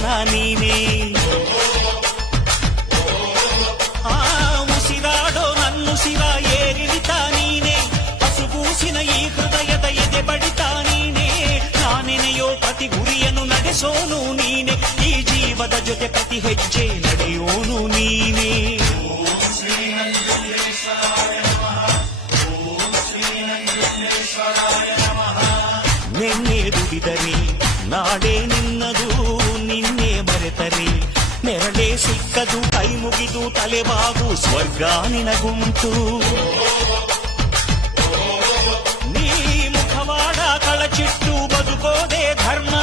ಪ್ರಾಣ ನೀನೇ. ಉಸಿರಾಡೋ ನನ್ನುಸಿರ ಏರಿಳಿತ ನೀನೇ, ಹಸುಗೂಸಿನ ಈ ಹೃದಯದ ಎದೆ ಬಡಿತ ನೀನೇ. ನಾನೆನೆಯೋ ಪ್ರತಿ ಗುರಿಯನ್ನು ನಡೆಸೋನು ನೀನೆ, ಈ ಜೀವದ ಜೊತೆ ಪ್ರತಿ ಹೆಜ್ಜೆ ನಡೆಯೋನು ನೀನೇ. ನಿನ್ನೆ ದುಡಿದರೆ ನಾಡೇ ನಿನ್ನದು, ನಿನ್ನೆ ಮರೆತರೆ ನೆರಳೇ ಸಿಕ್ಕದು. ಕೈ ಮುಗಿದು ತಲೆಬಾಗು, ಸ್ವರ್ಗ ನಿನಗುಂಟು. ನೀ ಮುಖವಾಡ ಕಳಚಿಟ್ಟು ಬದುಕೋದೆ ಧರ್ಮ,